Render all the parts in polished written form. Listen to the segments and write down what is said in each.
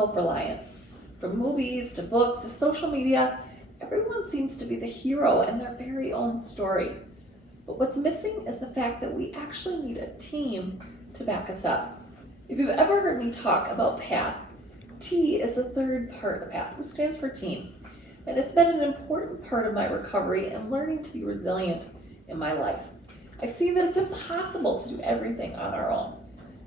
self-reliance. From movies to books to social media, everyone seems to be the hero in their very own story. But what's missing is the fact that we actually need a team to back us up. If you've ever heard me talk about PATH, T is the third part of PATH, which stands for team. And it's been an important part of my recovery and learning to be resilient in my life. I've seen that it's impossible to do everything on our own.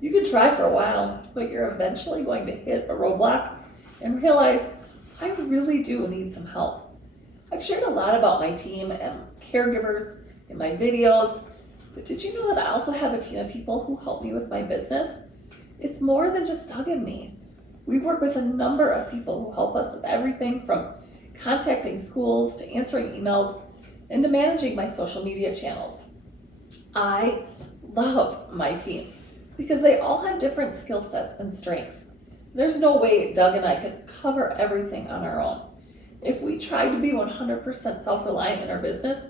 You can try for a while, but you're eventually going to hit a roadblock and realize, I really do need some help. I've shared a lot about my team and caregivers in my videos, but did you know that I also have a team of people who help me with my business? It's more than just Doug and me. We work with a number of people who help us with everything from contacting schools to answering emails and to managing my social media channels. I love my team because they all have different skill sets and strengths. There's no way Doug and I could cover everything on our own. If we tried to be 100% self-reliant in our business,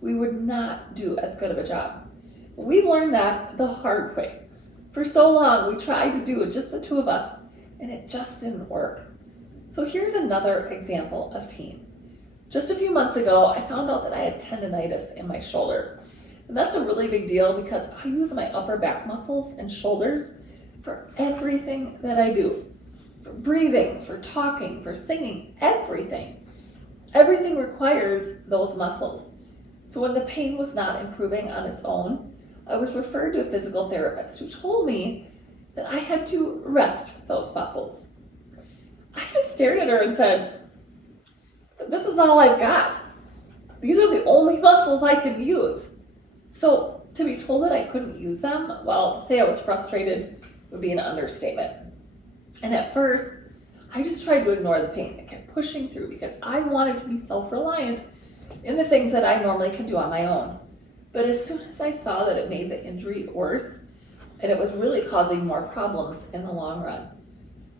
we would not do as good of a job. We learned that the hard way. For so long, we tried to do it just the two of us, and it just didn't work. So here's another example of team. Just a few months ago, I found out that I had tendonitis in my shoulder. And that's a really big deal because I use my upper back muscles and shoulders for everything that I do. For breathing, for talking, for singing, everything. Everything requires those muscles. So when the pain was not improving on its own, I was referred to a physical therapist who told me that I had to rest those muscles. I just stared at her and said, this is all I've got. These are the only muscles I can use. So to be told that I couldn't use them, well, to say I was frustrated would be an understatement. And at first, I just tried to ignore the pain. I kept pushing through because I wanted to be self-reliant in the things that I normally can do on my own. But as soon as I saw that it made the injury worse, and it was really causing more problems in the long run.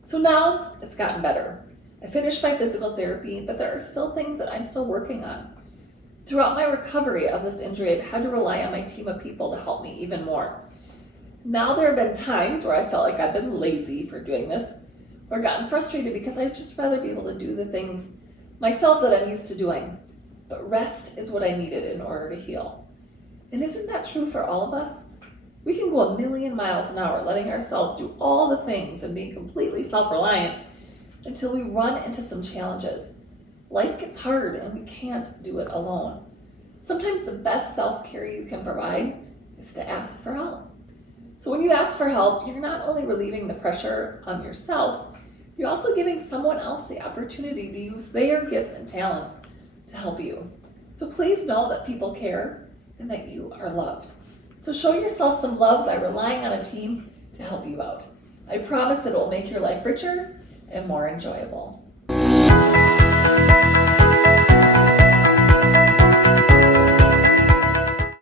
So now it's gotten better. I finished my physical therapy, but there are still things that I'm still working on. Throughout my recovery of this injury, I've had to rely on my team of people to help me even more. Now there have been times where I felt like I've been lazy for doing this, or gotten frustrated because I'd just rather be able to do the things myself that I'm used to doing. But rest is what I needed in order to heal. And isn't that true for all of us? We can go 1,000,000 miles an hour letting ourselves do all the things and being completely self-reliant until we run into some challenges. Life gets hard and we can't do it alone. Sometimes the best self-care you can provide is to ask for help. So when you ask for help, you're not only relieving the pressure on yourself, you're also giving someone else the opportunity to use their gifts and talents to help you. So please know that people care and that you are loved. So show yourself some love by relying on a team to help you out. I promise that it will make your life richer and more enjoyable.